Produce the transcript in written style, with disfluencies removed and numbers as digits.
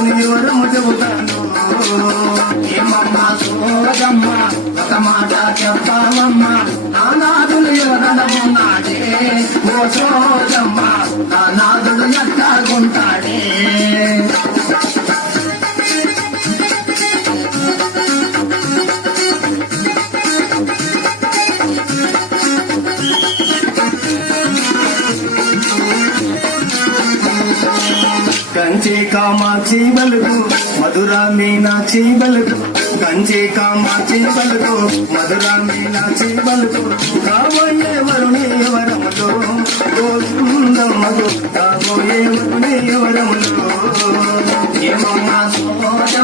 నాదుని వివరము చెబుతాను ఏమమ్మ సోజమ్మ ఒక మాట చెప్పావమ్మ నా నాదుని వివరణమున్నాడే ఓ సోజమ్మ నా నాదుడు ఎట్టాగుంటాడే కంచి కామాక్షి బలుగు మధుర మీనాక్షి బలుగు కంచి కామాక్షి బలుగు మధుర మీనాక్షి బలుగు కాబోయే వరుణి వరములు గోవిందమ్మగు కాబోయే వరుణి వరములు ఏమమ్మా సోజ